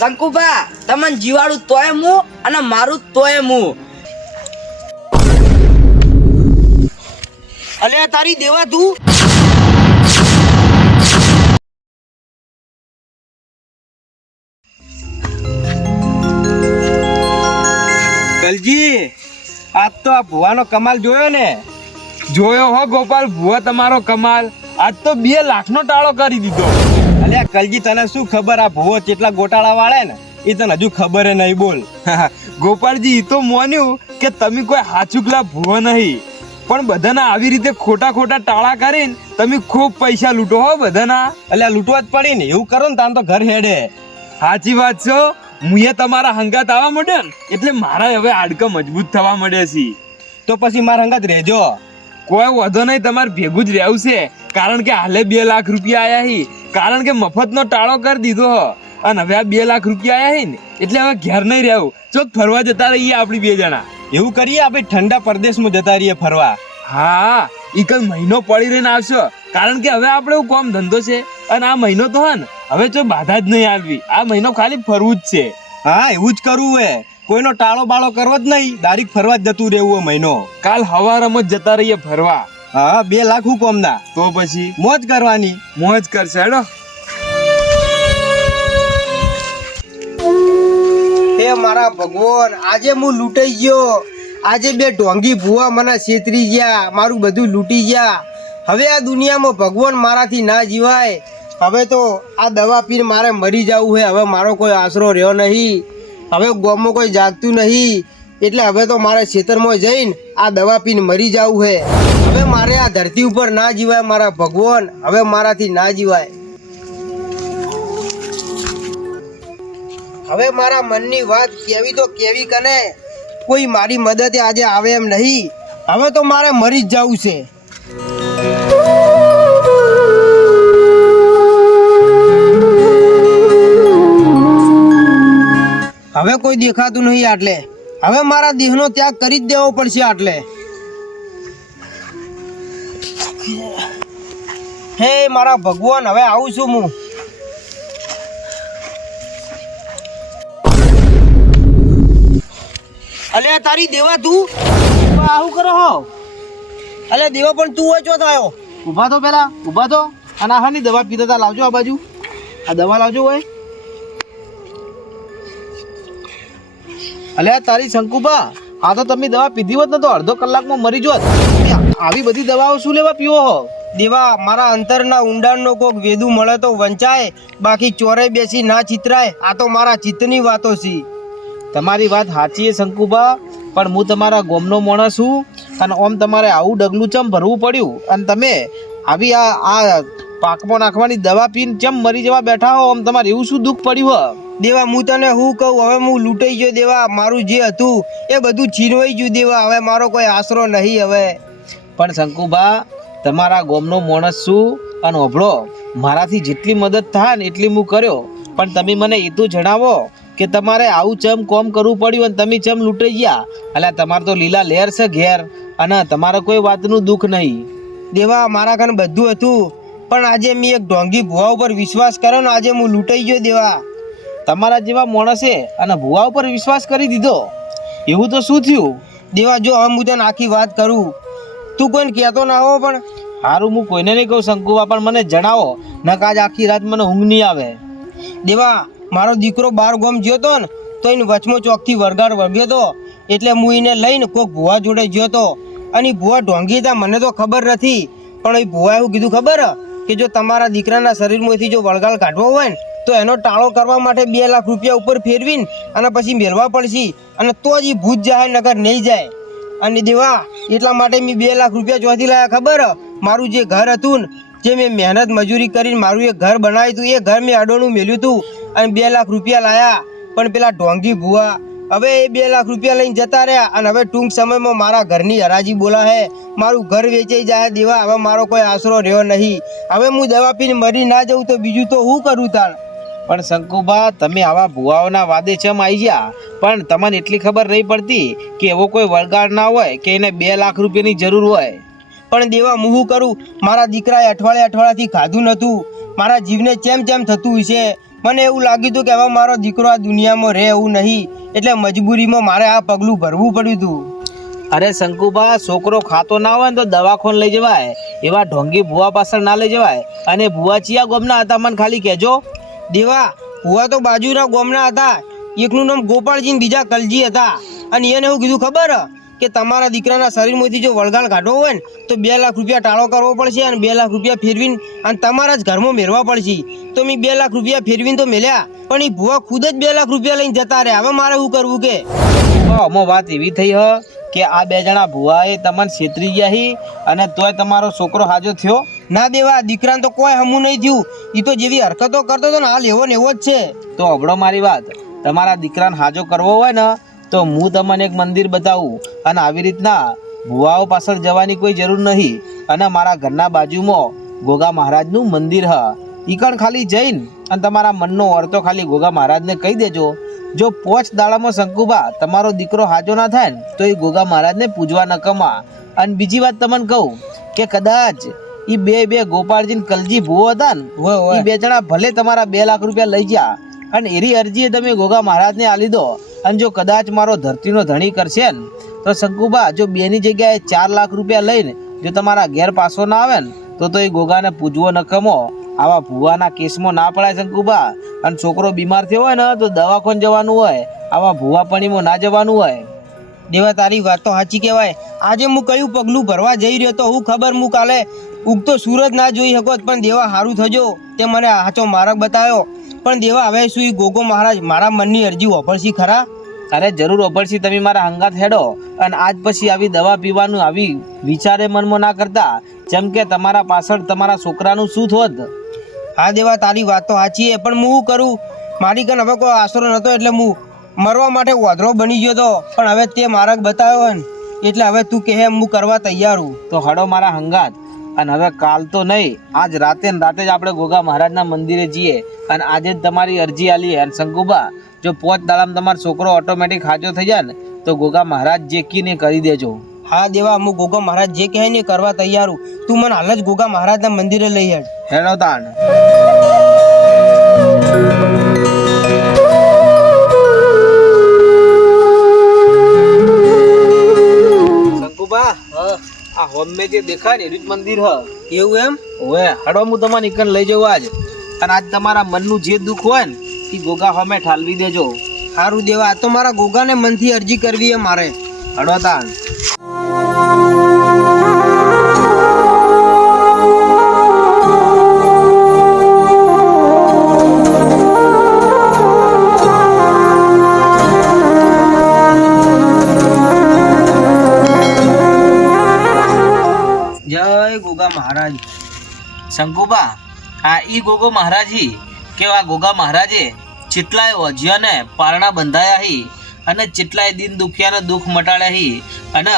શંકુભા તમને જીવાડું તોય હું અને મારું તોય હું. અલે તારી દેવા તું કલજી આજ તો આ ભુવાનો કમાલ જોયો ને? જોયો હો ગોપાલ, ભુવા તમારો કમાલ. આજ તો 2 લાખનો ટાળો કરી દીધો. અલ્યા કલજી તને શું ખબર આ ભુવો કેટલા ગોટાળા વાળે ને એ તને હજુ ખબર નહીં. બોલ ગોપાલજી, એ તો મોન્યું કે તમે કોઈ હાચુકલા ભુવો નહીં, પણ બધાના આવી રીતે ખોટા ખોટા ટાળા કરીને તમે ખૂબ પૈસા લૂંટો હો બધાના. અલ્યા લૂંટવા જ પડી ને, એવું કરો ને તાન તો ઘર હેડે. સાચી વાત છો. મુએ તમારા હંગાત આવવા માંડ્યો ને એટલે મારા હવે હાડકા મજબૂત થવા માંડ્યા છે. તો પછી મારા હંગાત રહેજો. કોઈ વધો નહીં, તમારે ભેગું જ રહેવું છે. કારણ કે હાલે 2 લાખ રૂપિયા આયા હી, કારણ કે મફતનો ટાળો કરી દીધો અને હવે આ 2 લાખ રૂપિયા આયા હી ને એટલે હવે ઘેર નહીં રહેવું, ચોક ફરવા જતા રહીએ આપણી 2 જણા. એવું કરીએ, આપણે ઠંડા પ્રદેશમાં જતા રહીએ ફરવા. હા, એક મહિનો પડી રહીને આવશો, કારણ કે હવે આપણે કામ ધંધો છે અને આ મહિનો તો હે ને હવે જો બાધા જ નહીં આવવી. આ મહિનો ખાલી ફરવું જ છે. હા, એવું જ કરવું હે. કોઈનો ટાળો બાળો કરવો જ નહીં, ડાયરેક્ટ ફરવા જ જતું રહેવું મહિનો. કાલ હવારમાં જ જતા રહીએ ફરવા. હા, 2 લાખ હુકમના તો પછી મોજ કરવાની. મોજ કરશે હેડો. હે મારા ભગવાન, આજે હું લૂંટાઈ ગયો. આજે 2 ઢોંગી ભૂવા મને છેતરી ગયા, મારું બધું લૂંટી ગયા. હવે આ દુનિયામાં ભગવાન મારાથી ના જીવાય. હવે તો આ દવા પીને મારે મરી જવું છે. હવે મારો કોઈ આશરો રહ્યો નહીં. હવે ગામમાં કોઈ જાગતું નહીં, એટલે હવે તો મારે ખેતરમાં જઈને આ દવા પીને મરી જવું છે. હવે મારે આ ધરતી ઉપર ના જીવાય મારા ભગવાન, હવે મારાથી ના જીવાય. હવે મારા મનની વાત કેવી તો કેવી કને, કોઈ મારી મદદે આજે આવે એમ નહીં. હવે તો મારે મરી જ જવું છે. હવે કોઈ દેખાતું નહીં આટલે. હવે મારા દેહનો ત્યાગ કરી જ દેવો પડશે આટલે. હે મારા ભગવાન, હવે આવું છું હું. અલે તારી દેવા તું આવું કરો હો? અલે દેવા પણ તું હોય ચો થયો? ઊભા તો પેલા ઊભા તો. અને આ ની દવા પીતા તા, લાવજો આ બાજુ. આ દવા લાવજો હોય. અલે તારી શંકુબા, આ તો તમે દવા પીધી હોત ને તો અડધો કલાકમાં મરી જોત. આવી બધી દવાઓ શું લેવા પીવો હો? દેવા, મારા અંતરના ઊંડાણનો કોક વેદુ મળે તો વંચાય, બાકી ચોરે બેસી ના ચિતરાય. આ તો મારા ચિત્તની વાતો છે. તમારી વાત સાચી છે શંકુબા, પણ હું તમારા ગોમનો માણસ છું અને ઓમ તમારે આવું ડગલું ચમ ભરવું પડ્યું અને તમે આવી આ પાકમાં નાખવાની દવા પીને ચમ મરી જવા બેઠા હો? આમ તમારે એવું શું દુઃખ પડ્યું હો? દેવા, હું તને શું કહું, હવે હું લૂંટાઈ ગયો. દેવા, મારું જે હતું એ બધું છીનવાઈ ગયું. દેવા, હવે મારો કોઈ આશરો નહીં. હવે પણ શંકુબા, તમારા ગોમનો માણસ છું અને ઓભળો, મારાથી જેટલી મદદ થાય ને એટલી હું કર્યો. પણ તમે મને એ તો જણાવો કે તમારે આવું ચમ કોમ કરવું પડ્યું અને તમે ચમ લૂંટાઈ ગયા? એટલે તમારે તો લીલા લહેર છે ઘેર અને તમારે કોઈ વાતનું દુઃખ નહીં. દેવા, મારા કાન બધું હતું, પણ આજે મેં એક ઢોંગી ભુવા ઉપર વિશ્વાસ કર્યો ને આજે હું લૂંટાઈ ગયો. દેવા, તમારા જેવા માણસે અને ભુવા ઉપર વિશ્વાસ કરી દીધો, એવું તો શું થયું? દેવા, જો હવે હું તને આખી વાત કરું, તું કોઈને કહેતો ના હો. પણ સારું, હું કોઈને નહીં કહું શંકુબા, પણ મને જણાવો, નક આજ આખી રાત મને ઊંઘ નહીં આવે. દેવા, મારો દીકરો 12 ગામ ગયો તો ને તો એને વચમાં ચોકથી વરગાડ વળગ્યો હતો, એટલે હું એને લઈને કોઈક ભુવા જોડે ગયો હતો. અને ભુવા ઢોંગી હતા, મને તો ખબર નથી, પણ એ ભુવા એવું કીધું ખબર કે જો તમારા દીકરાના શરીરમાંથી જો વળગાડ કાઢવો હોય ને તો એનો ટાળો કરવા માટે 2 લાખ રૂપિયા ઉપર ફેરવીને અને પછી મેળવા પડશે, અને તો જ એ ભૂત જાય નગર નહીં જાય. અને દેવા, એટલા માટે મેં 2 લાખ રૂપિયા ચોથી લાયા ખબર? મારું જે ઘર હતું ને, જે મેં મહેનત મજૂરી કરીને મારું એક ઘર બનાવ્યું હતું, એ ઘર મેં અડોણું મેલ્યું હતું અને 2 લાખ રૂપિયા લાયા. પણ પેલા ઢોંગી ભુવા હવે એ 2 લાખ રૂપિયા લઈને જતા રહ્યા અને હવે ટૂંક સમયમાં મારા ઘરની હરાજી બોલાહે, મારું ઘર વેચાઈ જાય. દેવા, હવે મારો કોઈ આશરો રહ્યો નહીં. હવે હું દવા પીને મરી ના જઉં તો બીજું તો હું કરું તાણ? પણ શંકુબા, તમે આવા ભુવાઓના વાદે ચમ આવી ગયા? પણ તમને એટલી ખબર નહીં પડતી કે એવો કોઈ વળગાડ ના હોય કે એને 2 લાખ રૂપિયાની જરૂર હોય? પણ દેવા, હું શું કરું? મારા દીકરાએ અઠવાડિયાથી ખાધું નહોતું. મારા જીવને ચેમ થતું હશે. મને એવું લાગ્યું હતું કે હવે મારો દીકરો આ દુનિયામાં રહે એવું નહીં, એટલે મજબૂરીમાં મારે આ પગલું ભરવું પડ્યું હતું. અરે શંકુબા, છોકરો ખાતો ના હોય ને તો દવાખાને લઈ જવાય, એવા ઢોંગી ભુવા પાછળ ના લઈ જવાય. અને ભુવા ચિયા ગોમના હતા મને ખાલી કહેજો. દેવા, ભુવા તો બાજુના ગામના હતા. એકનું નામ ગોપાળજી ને બીજા કલજી હતા. અને એને એવું કીધું ખબર કે તમારા દીકરાના શરીરમાંથી જો વળગાળ કાઢવો હોય ને તો 2 લાખ રૂપિયા ટાળો કરવો પડશે અને 2 લાખ રૂપિયા ફેરવીને અને તમારા જ ઘરમાં મેળવા પડશે. તો મેં 2 લાખ રૂપિયા ફેરવીને તો મેલ્યા, પણ એ ભુવા ખુદ જ 2 લાખ રૂપિયા લઈને જતા રહ્યા. હવે મારે શું કરવું કે? આમાં વાત એવી થઈ હ કે આ 2 જણા ભુવાએ તમને છેતરી ગયા હી અને તોય તમારો છોકરો હાજો થયો. ના દેવા, દીકરાને તો કોઈ હમું નહીં થયું. એ તો જેવી હરકતો કરતો હતો ને હાલ એવો ને એવો જ છે. તો અબળો મારી વાત, તમારા દીકરાને હાજો કરવો હોય ને તો હું તમને એક મંદિર બતાવું અને આવી રીતના ભુવાઓ પાછળ જવાની કોઈ જરૂર નહીં. અને મારા ઘરના બાજુમાં ગોગા મહારાજનું મંદિર હ, ઈકણ ખાલી જઈને અને તમારા મનનો અર્થો ખાલી ગોગા મહારાજને કહી દેજો. જો 5 દાડામાં શંકુબા તમારો દીકરો હાજો ના થાય ને તો એ ગોગા મહારાજને પૂજવા ન કમા. અને બીજી વાત તમને કહું કે કદાચ એ બે ગોપાળજી ને કલજી ભુવો હતા ને, એ 2 જણા ભલે તમારા 2 લાખ રૂપિયા લઈ ગયા અને એની અરજી તમે ગોગા મહારાજને આલી દો. અને જો કદાચ મારો ધરતીનો ધણી કરશે ને તો શંકુબા જો 2ની જગ્યાએ 4 લાખ રૂપિયા લઈને જો તમારા ઘેર પાછો ના આવે ને તો એ ગોગાને પૂજવો ન કમો. આવા ભુવાના કેસમાં ના પડાય શંકુબા. અને છોકરો બીમાર થયો હોય ને તો દવાખાને જવાનું હોય, આવા ભુવાપણીમાં ના જવાનું હોય. દેવા, તારી વાત તો સાચી કહેવાય. આજે હું કયું પગલું ભરવા જઈ રહ્યો તો હું ખબર હું કાલે ઉગતો સૂરજ ના જોઈ શકો, પણ દેવા સારું થજો તે મને સાચો માર્ગ બતાવ્યો. પણ દેવા, હવે શું ઈ ગોગો મહારાજ મારા મનની અરજી વાપરશી ખરા? અરે જરૂર વાપરશી. તમે મારા હંગાત હેડો અને આજ પછી આવી દવા પીવાનું આવી વિચારે મનમાં ના કરતા, જેમ કે તમારા પાછળ તમારા છોકરાનું શું થોત. હા દેવા, તારી વાત તો સાચી છે, પણ હું શું કરું? મારી કન હવે કોઈ આશરો નહોતો એટલે હું મરવા માટે વાંધરો બની ગયો હતો. પણ હવે તે માર્ગ બતાવ્યો ને એટલે હવે તું કહે હું કરવા તૈયાર હું. તો હડો મારા હંગાત. અને હવે કાલ તો નહીં, આજ રાતે ને રાતે જ આપણે ગોગા મહારાજના મંદિરે જઈએ અને આજે જ તમારી અરજી આલીએ. અને શંકુબા, જો 5 દાડામાં તમારો છોકરો ઓટોમેટિક હાજો થઈ જાય ને તો ગોગા મહારાજ જે કીને કરી દેજો. હા દેવા, હું ગોગા મહારાજ જે કહે ને કરવા તૈયાર હું. તું મને હાલ જ ગોગા મહારાજના મંદિરે લઈ હેડ. હેડો તાણ. શંકુબા, આ હોમે જે દેખાય ને એ જ મંદિર હ. એવું એમ? ઓએ, હડો હું તમને એકન લઈ જવું આજ. અને આજ તમારા મનનું જે દુઃખ હોય ને એ ગોગા હોમે ઠાલવી દેજો. સારું દેવા, આ તો મારા ગોગાને મનથી અરજી કરવી છે મારે. હડો તાણ. જય ગોગા મહારાજ. શંકુબા, આ ઈ ગોગો મહારાજી કે આ ગોગા મહારાજે ચેટલાય ઓજિયાને પારણા બંધાયા હી અને ચેટલાય દિન દુખિયાને દુઃખ મટાડ્યા હી. અને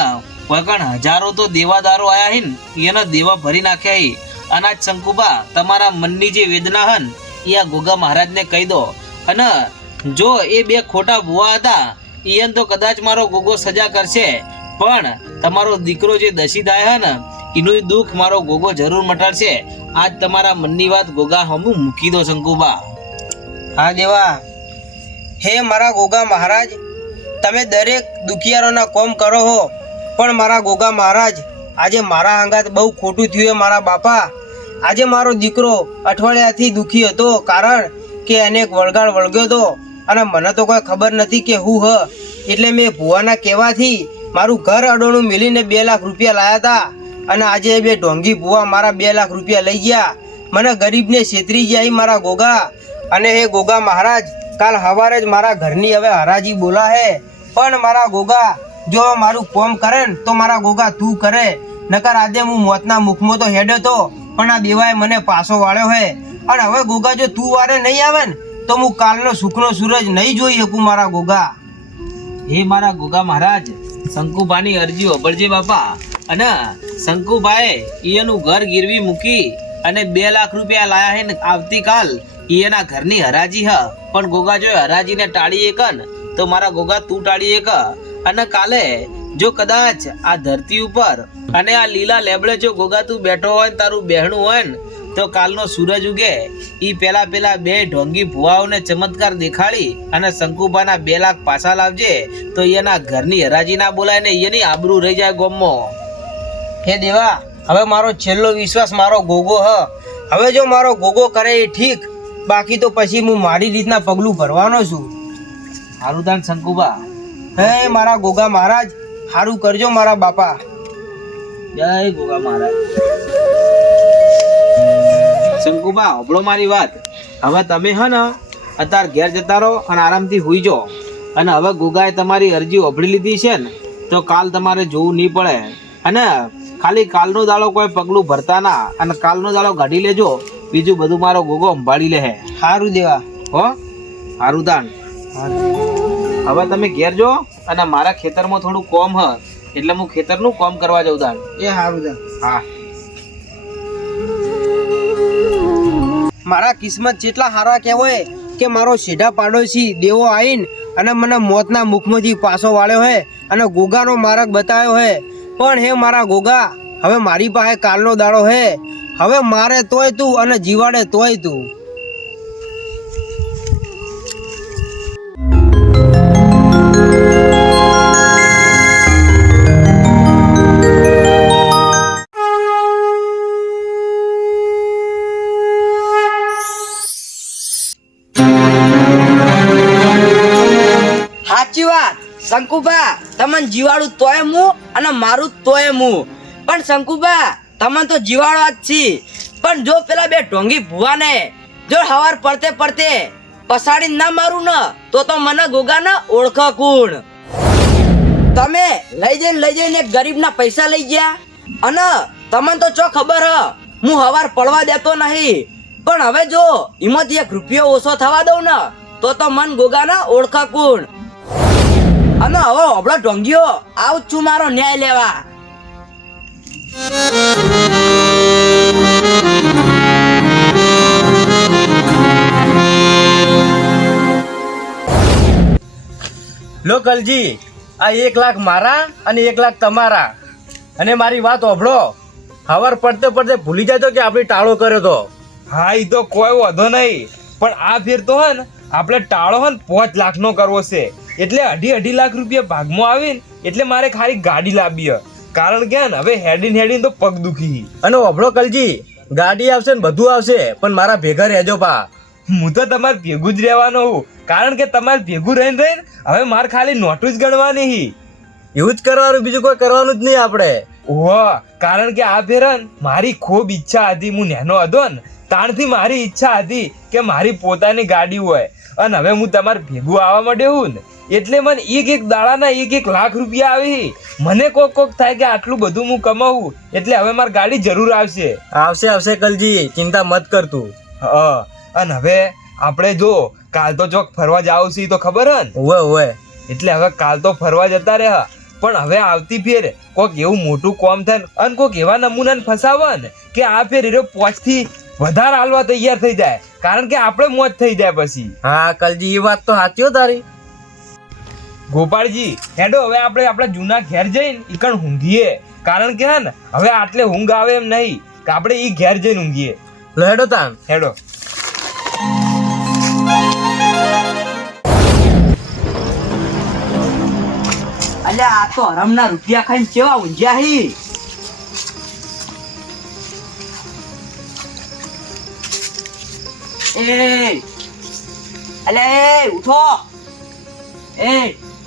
વગણ હજારો તો દેવાદારો આયા હી ને એને દેવા ભરી નાખ્યા હી. અને આજ શંકુબા, તમારા મનની જે વેદના હન એ આ ગોગા મહારાજને કહી દો. અને જો એ 2 ખોટા ભુવા હતા એને તો કદાચ મારો ગોગો સજા કરશે, પણ તમારો દીકરો જે દશી થાય હે ને એનું દુઃખ મારો ગોગો જરૂર મટાડશે. આજ તમારા મનની વાત ગોગા હમું મૂકી દો શંકુબા. હા દેવા, હે મારા ગોગા મહારાજ, તમે દરેક દુખિયારોના કોમ કરો હો, પણ મારા ગોગા મહારાજ આજે મારા અંગાત બહુ ખોટું થયું મારા બાપા. આજે મારો દીકરો અઠવાડિયાથી દુખી હતો, કારણ કે એને એક વળગાડ વળગ્યો હતો અને મને તો કોઈ ખબર નથી કે હું એટલે મેં ભુવાના કહેવાથી મારું ઘર અડોણું મિલીને 2 લાખ રૂપિયા લાયા હતા. અને આજે એ 2 ઢોંગી ભુવા મારા 2 લાખ રૂપિયા લઈ ગયા, મને ગરીબને છેતરી ગયા મારા ગોગા. અને હે ગોગા મહારાજ, કાલ સવારે જ મારા ઘરની હવે હરાજી બોલા હે, પણ મારા ગોગા જો મારું કોમ કરે ને તો મારા ગોગા તું કરે, નકર આજે હું મોતના મુખમાં તો હેડ્યો તો પણ આ દેવાએ મને પાછો વાળ્યો હે. અને હવે ગોગા જો તું વારે નહીં આવે ને તો હું કાલનો સુખનો સૂરજ નહીં જોઈ શકું મારા ગોગા. હે મારા ગોગા મહારાજ, શંકુભાની અરજી ઓબળજે બાપા. અને શંકુભાઈ એનું ઘર ગીરવી મૂકી અને 2 લાખ રૂપિયા લાયા હે ને આવતીકાલ એના ઘરની હરાજી હ. પણ ગોગા જો હરાજીને ટાળી એક તો મારા ગોગા તું ટાળી એક. અને કાલે જો કદાચ આ ધરતી ઉપર અને આ લીલા લેબડે જો ગોગા તું બેઠો હોય ને તારું બહેણું હોય ને તો કાલનો સૂરજ ઉગે ઈ પેલા બે ઢોંગી ભુવાઓને ચમત્કાર દેખાડી અને શંકુબાના 2 લાખ પાછા લાવજે તો એના ઘરની હરાજી ના બોલાય ને એની આબરૂ રહી જાય ગામમાં. હે દેવા, હવે મારો છેલ્લો વિશ્વાસ મારો ગોગો હ. હવે જો મારો ગોગો કરે એ ઠીક, બાકી તો પછી હું મારી રીતના પગલું ભરવાનો છું. હારું દાન શંકુબા. હે મારા ગોગા મહારાજ, સારું કરજો મારા બાપા. જય ગોગા મહારાજ. શંકુબા હોબળો મારી વાત. હવે તમે હે ને અત્યારે ઘેર જતા રહો અને આરામથી હુઈ જાઓ. અને હવે ગોગાએ તમારી અરજી હોબળી લીધી છે ને તો કાલ તમારે જોવું નહીં પડે. અને ખાલી કાલનો દાડો કોઈ પગલું ભરતા ના અને કાલનો દાડો કાઢી લેજો, બીજું બધું મારો ગોગો સંભાળી લે. સારું દેવા. હો સારું દાન. હવે તમે ઘેર જો અને મારા ખેતરમાં થોડું કોમ હ એટલે હું ખેતરનું કામ કરવા જાઉં દાન. એ સારું દે. હા. મારા કિસ્મત જેટલા સારા કહેવાય કે મારો સીધા પાડોશી દેવો આવીને અને મને મોતના મુખમાંથી પાછો વાળ્યો હે અને ગોગાનો માર્ગ બતાવ્યો હે. પણ હે મારા ગોગા, હવે મારી પાસે કાલનો દાડો હે. હવે મારે તોય તું અને જીવાડે તોય તું. સાચી વાત શંકુબા, તમને જીવાડું તોય હું અને મારું તોય હું. પણ શંકુબા, તમને તો જીવાડવા જ છી, પણ જો પેલા 2 ઢોંગી ભુવાને જો હવાર પડતે પસાડી ના મારું ને તો મને ગોગા ને ઓળખ કોણ. તમે લઈ જઈને ગરીબના પૈસા લઈ ગયા અને તમને તો ચો ખબર હ હું હવાર પડવા દેતો નહીં. પણ હવે જો એમાંથી 1 રૂપિયો ઓછો થવા દઉં ને તો મન ગોગા ને ઓળખ કોણ. અને હવે હબળો ઢોંગીઓ આવું છું મારો ન્યાય લેવા. લો કલજી, આ 1 લાખ મારા અને 1 લાખ તમારા. અને મારી વાત હોભળો, હવાર પડતે ભૂલી જાય તો કે આપણે ટાળો કર્યો તો. હા, એ તો કોઈ વાંધો નહીં, પણ આ ફેર તો હે ને આપણે ટાળો હે ને 5 લાખનો કરવો છે. એટલે 2.5 લાખ રૂપિયા ભાગમાં આવીને એટલે મારે ખાલી ગાડી લાવી. કારણ કે ને હવે હેડીને તો પગ દુખી. અને હોભળો કલજી, ગાડી આવશે ને બધું આવશે, પણ મારા ભેગા રહેજો પા. હું તો તમારે ભેગું જ રહેવાનો હું, કારણ કે તમારે ભેગું રહીને હવે મારે ખાલી નોટું જ ગણવાની. એવું જ કરવાનું, બીજું કોઈ કરવાનું જ નહીં આપણે. ઓહો, કારણ કે આ ફેરન મારી ખૂબ ઈચ્છા હતી. હું નેનો હતો ને તાણથી મારી ઈચ્છા હતી કે મારી પોતાની ગાડી હોય. અને હવે હું તમારે ભેગું આવવા માંડ્યો હું ને એટલે મને એક દાડાના 1 લાખ રૂપિયા આવી. મને કોક થાય કે આટલું બધું હું કમાવું એટલે હવે મારી ગાડી જરૂર આવશે કલજી, ચિંતા મત કર તું. હા, અને હવે આપણે જો કાલ તો ચોક ફરવા જાવ છે તો ખબર હે ને? ઓવે. એટલે હવે કાલ તો ફરવા જતા રહે, પણ હવે આવતી ફેર કોક એવું મોટું કોમ થાય અને કોક એવા નમૂનાને ફસાવે ને કે આ ફેર એ 5 થી વધારે હાલવા તૈયાર થઈ જાય, કારણ કે આપણે મોજ થઈ જાય પછી. હા કલજી, એ વાત તો સાચી હો તારી. ગોપાળજી, હેડો હવે આપણે આપણા જૂના ઘેર જઈને ઈકણ ઊંઘીએ, કારણ કે હે ને હવે આટલે ઊંઘ આવે એમ નહીં કે આપણે ઈ ઘેર જઈને ઊંઘીએ. લો હેડો તાન, હેડો. અલ્યા આ તો હરમના રૂપિયા ખાઈને કેવા ઊંઝ્યા હી.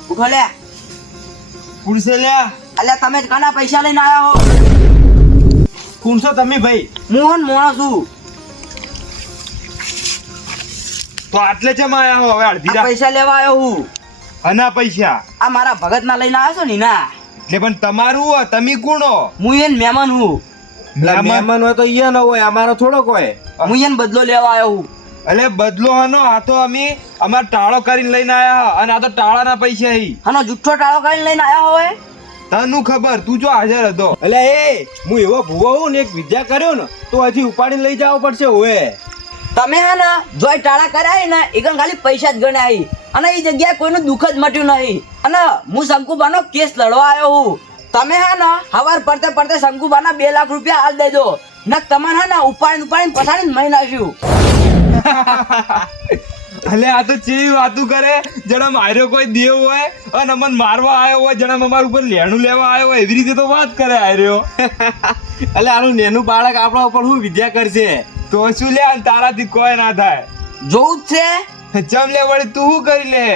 ઉઠો લે. કુણસે લ્યા? અલ્યા તમે જ ઘણા પૈસા લઈને આયા હો. કુણસો તમે ભાઈ? મોહન મોણો છું. તો આટલે ચમ આયા હો? હવે અડધી પૈસા લેવા આવ્યો હું. અના પૈસા આ મારા ભગત ના લઈને આવ્યો છો ને ના. એટલે પણ તમારું હો, તમે કોણો? હું એને મહેમાન હું. મહેમાન હોય તો ઈ ન હોય, અમારો થોડો કોઈ. હું એને બદલો લેવા આવ્યો હું. અલે બદલો હનો, આ તો અમે અમાર ટાળો કરીને લઈને આયા અને આ તો ટાળાના પૈસા હી. હનો જુઠ્ઠો ટાળો કરીને લઈને આવ્યા હોય. તને ખબર, તું જો હાજર હતો. એટલે હું એવો ભૂવો હું ને એક વિદ્યા કર્યો ને તો હજી ઉપાડીને લઈ જવો પડશે. હોય તમે હે ને જોઈ ટાળા કર્યા ને એ ખાલી પૈસા જ ગણ્યા અને એ જગ્યાએ કોઈનું દુઃખ જ મટ્યું નહીં. અને હું શંકુબાનો કેસ લડવા આવ્યો હું. તમે હે ને હવાર પડતે શંકુબાના 2 લાખ રૂપિયા હાલ દેજો, ના તમને હે ને ઉપાડીને પછાડીને મહી નાખ્યું. અલે આ તો ચેવી વાતું કરે, જણા માર્યો કોઈ દેવ હોય અને અમને મારવા આવ્યો હોય, જણા અમારા ઉપર લેણું લેવા આવ્યો હોય, એવી રીતે તો વાત કરે આર્યો. એટલે આનું નેનું બાળક આપણા ઉપર શું વિદ્યા કરશે? તો શું લે, તારાથી કોઈ ના થાય. જોવું જ છે. ચમ લે વળી તું શું કરી લે?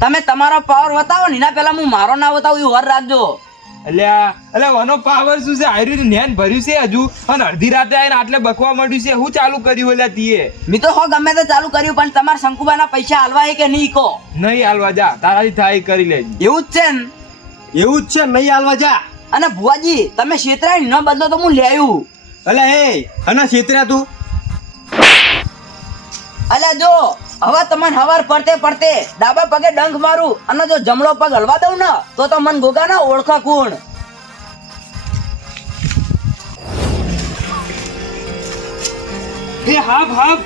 તમે તમારો પાવર બતાવો ને એના પહેલા હું મારો ના બતાવું એ વર રાખજો. અલ્યા વનો પાવર શું છે? આર્યું નેન ભર્યું છે હજુ અને અડધી રાતે આવીને આટલે બકવા માંડ્યું છે. હું ચાલુ કર્યું અલ્યા તીએ? મેં તો હો ગમે તે ચાલુ કર્યું, પણ તમારા શંકુબાના પૈસા હાલવા હે કે નહીં કહો? નહીં હાલવા જા, તારાથી થાય કરી લેજે. એવું જ છે ને? એવું જ છે, નહીં હાલવા જા. અને ભુવાજી તમે છેતરાય ન બદલો તો હું લે આવ્યું. એટલે હે અને છેતર્યા તું? અલ્યા જો હવે તમને હવાર પડતે ડાબા પગે ડંખ મારું અને જો જમણો પગ હલવા દઉં ને તો મન ગોગા ના ઓળખા કોણ. એ હાફ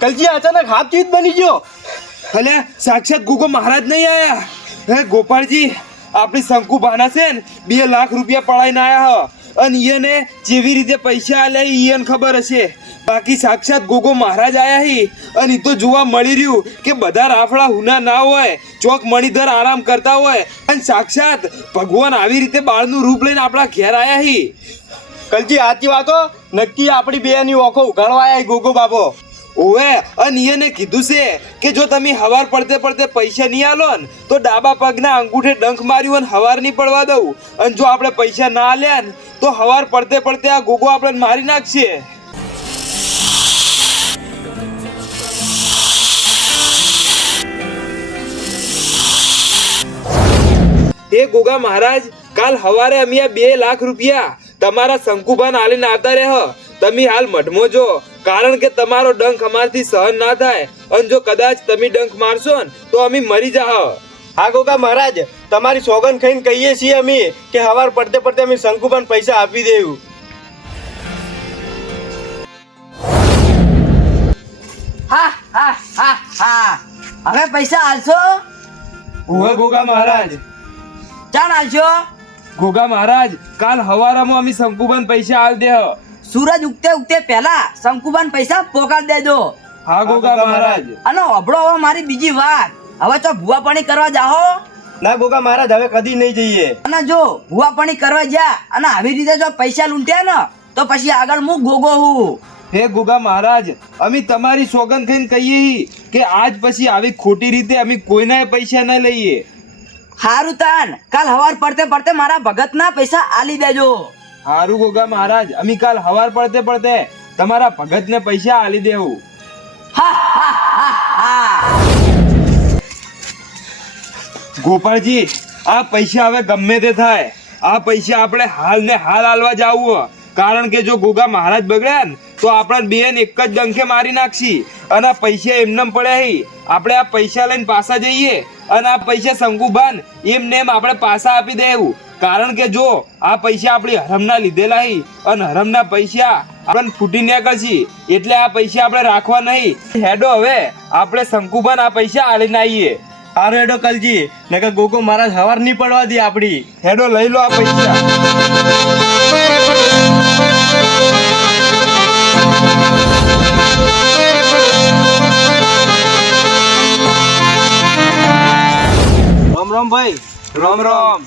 કલજી અચાનક હાફ ચીત બની ગયો. અલ્યા સાક્ષાત ગોગો મહારાજ નહીં આયા. હે ગોપાળજી, આપણી શંકુબાના છે ને 2 લાખ રૂપિયા પડાઈને આયા હ અને ઈયને જેવી રીતે પૈસા આલ્યા ઈયને ખબર હશે. બાકી સાક્ષાત ગોગો મહારાજ આયા હી અને ઈ તો જોવા મળી રહ્યું કે બધા રાફડા હુના ના હોય, ચોક મણીધર આરામ કરતા હોય અને સાક્ષાત ભગવાન આવી રીતે બાળનું રૂપ લઈને આપણા ઘેર આયા હી. કલજી સાચી વાતો, નક્કી આપણી બેની ઓખો ઉઘાડવા આયા ગોગો બાબો. ઓવે અને ઈયને કીધું છે કે જો તમે હવાર પડતે પૈસા નહીં આલો ને તો ડાબા પગના અંગૂઠે ડંખ માર્યું અને હવાર નહીં પડવા દઉં, અને જો આપણે પૈસા ના આલ્યા ને તો હવાર પડતે આ ગોગો આપણે મારી નાખશે. એ ગોગા મહારાજ, કાલ હવારે અમે 2 લાખ રૂપિયા તમારા શંકુબાન આલીને આવતા રહે. તમે હાલ મઢમો જો, કારણ કે તમારો ડંખ અમારથી સહન ના થાય અને જો કદાચ તમે ડંખ મારશો ને તો અમે મરી જાહ. હા ગોગા મહારાજ, તમારી સોગન ખાઈને કહીએ છીએ અમે કે હવાર પડતે અમે શંકુબાન પૈસા આપી દેવું. હવે પૈસા હાલશો? ઓવે ગોગા મહારાજ. ચાણ હાલશો? ગોગા મહારાજ, કાલ હવારામાં અમે શંકુબાન પૈસા આલ દે. સૂરજ ઉગતે પહેલા શંકુબાન પૈસા પોકાડ દેજો. હા ગોગા મહારાજ. અને અભળો હવે મારી બીજી વાત, હવે તો ભૂવા પાણી કરવા જાહો? ના ગોગા મહારાજ, હવે કદી નહીં જઈએ. અને જો ભૂવા પાણી કરવા જા અને આવી રીતે જો પૈસા લૂંટ્યા ને તો પછી આગળ હું ગોગો હું. હે ગોગા મહારાજ, અમે તમારી સોગંદ ખાઈને કહીએ કે આજ પછી આવી ખોટી રીતે અમે કોઈના પૈસા ન લઈએ. હારું તાન, કાલ હવાર પડતે મારા ભગત ના પૈસા આલી દેજો. હારું ગોગા મહારાજ, અમે કાલ હવાર પડતે તમારા ભગત ને પૈસા આલી દેવું. ગોપાળજી, આ પૈસા હવે ગમે તે થાય, આ પૈસા આપણે હાલ ને હાલ આલવા જાવું, કારણ કે જો ગોગા મહારાજ બગડ્યા ને તો આપણા બેન એક જ ડંખે મારી નાખશી અને આ પૈસા એમને પડ્યા હી. આપણે આ પૈસા લઈને પાછા જઈએ અને આ પૈસા શંકુબાન એમને એમ આપણે પાછા આપી દેવું, કારણ કે જો આ પૈસા આપણી હરમના લીધેલા હી અને હરમના પૈસા આપણને ફૂટી નીકળશી, એટલે આ પૈસા આપણે રાખવા નહીં. હેડો હવે આપણે શંકુબાન આ પૈસા આલીને આવીએ. હારો હેડો કલજી, નકર ગોગો મહારાજ હવાર નહીં પડવા દે આપડી. હેડો લઈ લો આ પૈસા. રામ ભાઈ. રામ.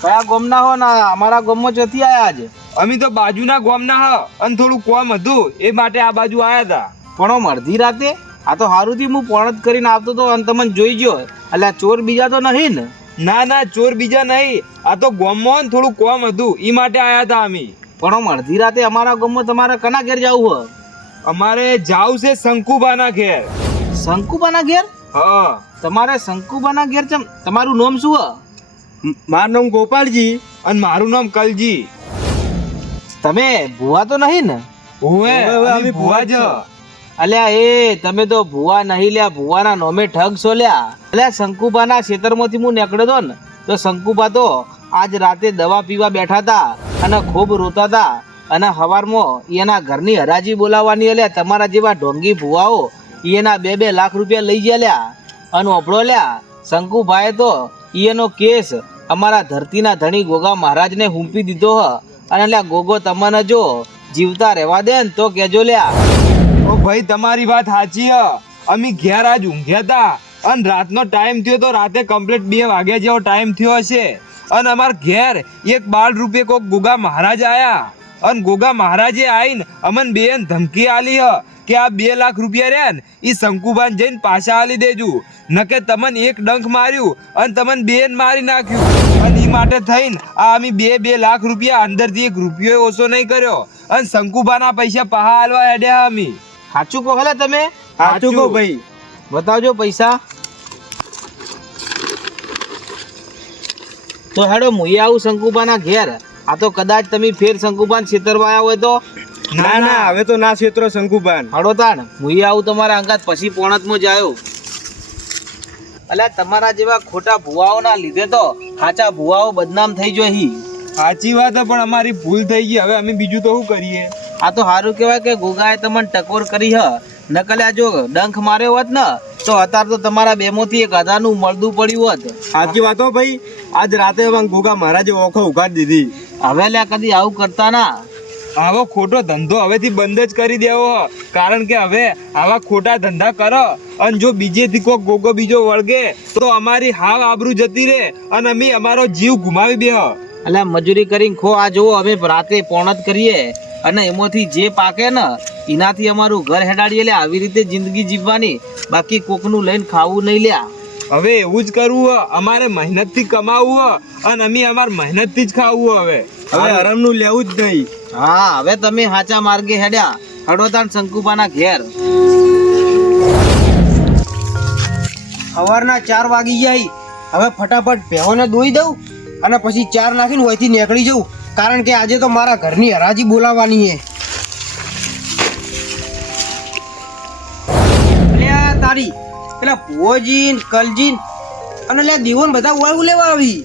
કયા ગામના હો ને અમારા ગામમાં જતી આયા આજે? અમે તો બાજુના ગામના હ અને થોડું કોમ હતું એ માટે આ બાજુ આયા હતા. પણ આમ અડધી રાતે? આ તો હારું થી હું પોણ જ કરીને આવતો તો અને તમને જોઈ ગયો. એટલે ચોર બીજા તો નહીં ને? ના ચોર બીજા નહીં, આ તો ગામમાં થોડું કોમ હતું એ માટે આયા હતા અમે. પણ આમ અડધી રાતે અમારા ગામમાં તમારે કના ઘેર જવું? અમારે જાવું છે શંકુબાના ઘેર. શંકુબાના ઘેર? હા. તમારે શંકુબાના ઘેર ચમ? તમારું નામ શું? મારું નામ ગોપાળજી અને મારું નામ કલજી. તમે ભુવા તો નહીં ને? ઓવે અમે ભુવા જ. અલ્યા એ તમે તો ભુવા નહીં લ્યા, ભુવાના નોમે ઠગ છો લ્યા. અલ્યા શંકુબાના ખેતરમાંથી હું નીકળ્યો તો ને તો શંકુબા તો આજ રાતે દવા પીવા બેઠા હતા અને ખૂબ રોતા હતા અને હવારમાં એના ઘરની હરાજી બોલાવવાની. અલ્યા તમારા જેવા ઢોંગી ભુવાઓ એના 2-2 લાખ રૂપિયા લઈ ગયા લ્યા. અને ઓપડો લ્યા શંકુભાઈએ તો એનો કેસ અમારા ધરતીના ધણી ગોગા મહારાજને હુંપી દીધો હ અને લ્યા ગોગો તમને જો જીવતા રહેવા દે ને તો કેજો લ્યા. ઓ ભાઈ તમારી વાત સાચી હ. અમે ઘેર આજ ઊંઘ્યા તા અને રાતનો ટાઈમ થયો તો રાતે કમ્પ્લીટ 2 વાગ્યા જેવો ટાઈમ થયો હશે અને અમાર ઘેર એક 12 રૂપિયે કોક ગોગા મહારાજ આયા અને ગોગા મહારાજે આવીને અમન બેન ધમકી આલી હ કે આ 2 લાખ રૂપિયા રહ્યા ને એ શંકુબાન જઈને પાછા આલી દેજો, નકે તમને એક ડંખ માર્યું અને તમને બેન મારી નાખ્યું અને એ માટે થઈને આ અમે 2 લાખ રૂપિયા અંદરથી 1 રૂપિયો ઓછો નહીં કર્યો અને શંકુબાના પૈસા પાહા આલવા હેડ્યા અમે. સાચું કહો લે તમે? સાચું કહો ભાઈ. બતાવજો પૈસા. તો હેડો મુઈ આવું શંકુબાના ઘેર. આ તો કદાચ તમે ફેર શંકુબાન છેતરવા આવ્યા હોય તો. ના ના હવે તો ના છેતરો શંકુબાન. હડો તાણ મુઈ આવું તમારા અંગાત પછી પોણતમાં જાયો. અલ્યા તમારા જેવા ખોટા ભુવાઓના લીધે તો સાચા ભુવાઓ બદનામ થઈ જો હી. સાચી વાત છે પણ અમારી ભૂલ થઈ ગઈ, હવે અમે બીજું તો શું કરીએ. આ તો સારું કહેવાય કે ગોગાએ તમને ટકોર કરી હ. નકલ્યા જો ડંખ માર્યો હોત ને તો અત્યારે તો તમારા બેમાંથી 1000નું મળદું પડ્યું હોત. સાચી વાત હો ભાઈ. આજ રાતે ગોગા મહારાજે ઓખો ઉઘાડી દીધી. હવે લ્યા કદી આવું કરતા ના. આવો ખોટો ધંધો હવેથી બંધ જ કરી દેવો, કારણ કે હવે આવા ખોટા ધંધા કરો અને જો બીજેથી કોઈ ગોગો બીજો વળગે તો અમારી હાવ આબરૂ જતી રહે અને અમે અમારો જીવ ગુમાવી બેહ. એટલે મજૂરી કરીને ખો આ જોવો અમે રાતે પોણત કરીએ અને એમાંથી જે પાકે ને એનાથી અમારું ઘર હેડાડીએ. લે આવી રીતે જિંદગી જીવવાની, બાકી કોકનું લઈને ખાવું નહીં લ્યા. હવે એવું જ કરવું હ, અમારે મહેનતથી કમાવું હ અને અમે અમાર મહેનતથી જ ખાવું હવે હરામનું લેવું જ નહીં. હા હવે તમે સાચા માર્ગે હેડ્યા. હડોતાન શંકુબાના ઘેર. સવારના 4 વાગી જાય. હવે ફટાફટ ભેહોને દોઈ દઉં અને પછી 4 નાખીને હોયથી નીકળી જઉં, કારણ કે આજે તો મારા ઘરની હરાજી બોલાવવાની છે. અલ્યા તારી પેલા ભુવોજીન કલજીન અને લે દીવોન બધા ઓય લેવા આવી.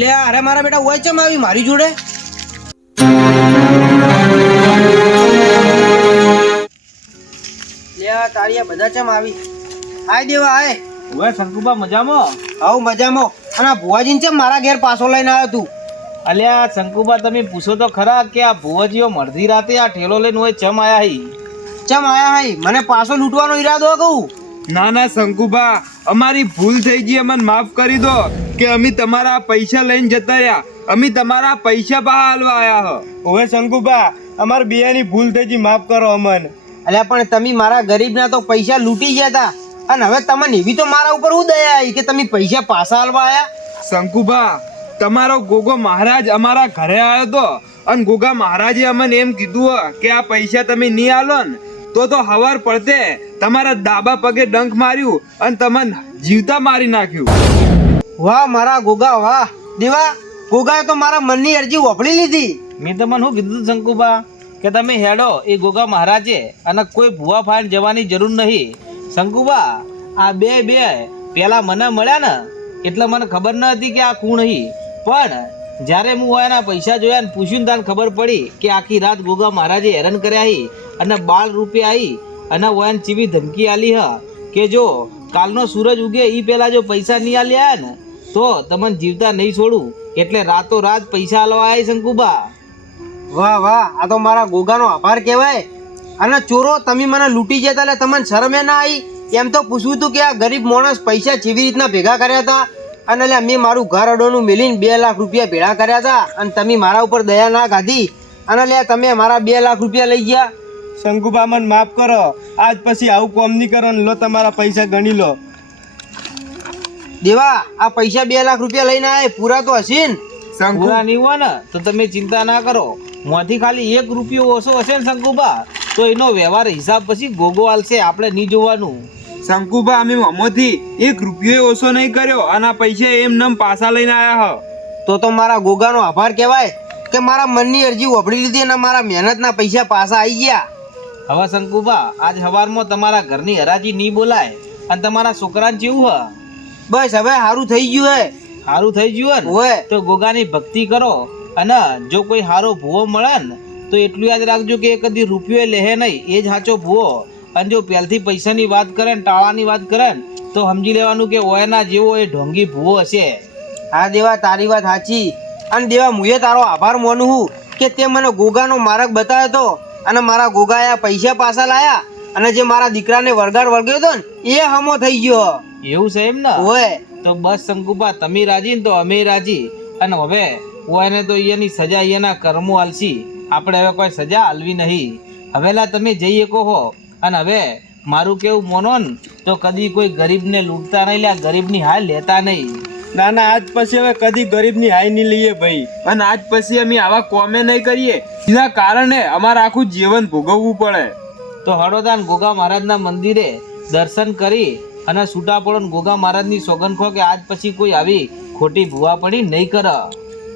લે અરે મારા બેટા ઓય ચમ આવી મારી જોડે? લે તારી બધા ચમ આવી? હાય દેવા હાય. હવે શંકુબા મજામાં? આવ મજામાં. અને ભુવાજીને ચમ મારા ઘેર પાછો લઈને આવ્યો તું? અલ્યા શંકુબા તમે પૂછો તો ખરા કે આ ભુવજીઓ મરધી રાતે આ ઠેલો લઈને હોય ચમ આયા હી? ચમ આયા હાઈ? મને પાછો લૂંટવાનો ઈરાદો કહું? ના ના શંકુબા, અમારી ભૂલ થઈ ગઈ, અમને માફ કરી દો કે અમે તમારા પૈસા લઈને જતા રહ્યા. અમે તમારા પૈસા બહાર હાલવા આયા હ. હવે શંકુબા અમાર બેની ભૂલ થઈ ગઈ, માફ કરો અમને. અલ્યા પણ તમે મારા ગરીબના તો પૈસા લૂંટી ગયા હતા અને હવે તમને એવી તો મારા ઉપર હું દયા આવી કે તમે પૈસા પાછા હાલવા આયા? શંકુબા તમારો ગોગો મહારાજ અમારા ઘરે આવ્યો તો અને ગોગા મહારાજે અમને એમ કીધું હ કે આ પૈસા તમે નહીં આલો ને તો હવાર પડતે તમારા ડાબા પગે ડંખ માર્યું અને તમને જીવતા મારી નાખ્યું. વાહ મારા ગોગા વાહ. દેવા ગોગાએ તો મારા મનની અરજી વફળી લીધી. મેં તમને શું કીધું શંકુબા કે તમે હેડો એ ગોગા મહારાજે અને કોઈ ભૂવા ફાઈન જવાની જરૂર નહીં. શંકુબા આ બે પેલા મને મળ્યા ને એટલે મને ખબર ન હતી કે આ કોણ હી, પણ જ્યારે હું એના પૈસા જોયા ને પૂછ્યું ને તને ખબર પડી કે આખી રાત ગોગા મહારાજે હેરાન કર્યા હી અને 12 રૂપિયા આવી અને ઓયન ચીવી ધમકી આલી હ કે જો કાલનો સૂરજ ઉગે એ પેલા જો પૈસા નહીં આલ્યા ને તો તમને જીવતા નહીં છોડું. એટલે રાતો રાત પૈસા આલવા આવી શંકુબા. વાહ વાહ, આ તો મારા ગોગાનો આભાર કહેવાય. અને ચોરો તમે મને લૂંટી જતા એટલે તમને શરમે ના આવી? એમ તો પૂછવું હતું કે આ ગરીબ માણસ પૈસા કેવી રીતના ભેગા કર્યા હતા અને એટલે મેં મારું ઘર અડોનું મેલીને 2 લાખ રૂપિયા ભેગા કર્યા હતા અને તમે મારા ઉપર દયા ના કાઢી અને એટલે તમે મારા 2 લાખ રૂપિયા લઈ ગયા. શંકુબા મને માફ કરો, આજ પછી આવું કોમ નહીં કરો ને લો તમારા પૈસા ગણી લો. દેવા આ પૈસા 2 લાખ રૂપિયા લઈને આય પૂરા તો હશે ને? પૂરા નહીં હોય ને તો તમે ચિંતા ના કરો, મોંથી ખાલી 1 રૂપિયો ઓછો હશે ને શંકુબા તો એનો વ્યવહાર હિસાબ પછી ગોગો આલશે, આપણે નહીં જોવાનું. શંકુબા અમે મોમાંથી 1 રૂપિયો ઓછો નહીં કર્યો અને આ પૈસા એમ નમ પાછા લઈને આયા હ. તો મારા ગોગાનો આભાર કહેવાય કે મારા મનની અરજી વફડી લીધી અને મારા મહેનતના પૈસા પાછા આવી ગયા. હવે શંકુબા આજ સવારમાં તમારા ઘરની હરાજી નહીં બોલાય અને તમારા છોકરાને જેવું હ? બસ હવે સારું થઈ ગયું હે. સારું થઈ ગયું ને ઓય તો ગોગાની ભક્તિ કરો અને જો કોઈ સારો ભૂવો મળે ને તો એટલું યાદ રાખજો કે કદી રૂપિયો લેહે નહીં, એ જ સાચો ભૂવો. અને જો પહેલથી પૈસાની વાત કરે ને ટાળાની વાત કરે ને તો સમજી લેવાનું કે ઓયના જેવો એ ઢોંગી ભૂવો હશે. હા દેવા તારી વાત સાચી. અને દેવા મુએ તારો આભાર માનું છું કે તે મને ગોગાનો માર્ગ બતાવ્યો તો અને મારા ગોગાએ આ પૈસા પાછા લાયા અને જે મારા દીકરાને વળગાડ વળગ્યો હતો ને એ હમો થઈ ગયો. એવું છે એમ ને? ઓય તો બસ શંકુબા તમે રાજી ને તો અમે રાજી. અને હવે ઓયને તો એની સજા એના કર્મો આલસી, આપણે હવે કોઈ સજા આલવી નહીં. હવેલા તમે જઈ શકો હો. અને હવે મારું કેવું મોનો ને તો કદી કોઈ ગરીબને લૂંટતા નહીં, લ્યા ગરીબની હાલ લેતા નહીં. ના ના, આજ પછી હવે કદી ગરીબની હાય નહીં લઈએ ભાઈ. અને આજ પછી અમે આવા કોમે નહીં કરીએ, એના કારણે અમારે આખું જીવન ભોગવવું પડે. તો હળોદાન ગોગા મહારાજના મંદિરે દર્શન કરી અને છૂટા પડો ને ગોગા મહારાજની સોગન ખો કે આજ પછી કોઈ આવી ખોટી ભૂવા પડી નહીં કરે.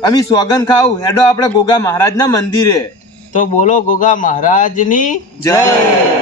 અમે સોગન ખાવું હેડો આપણે ગોગા મહારાજના મંદિરે. તો બોલો ગોગા મહારાજની જય.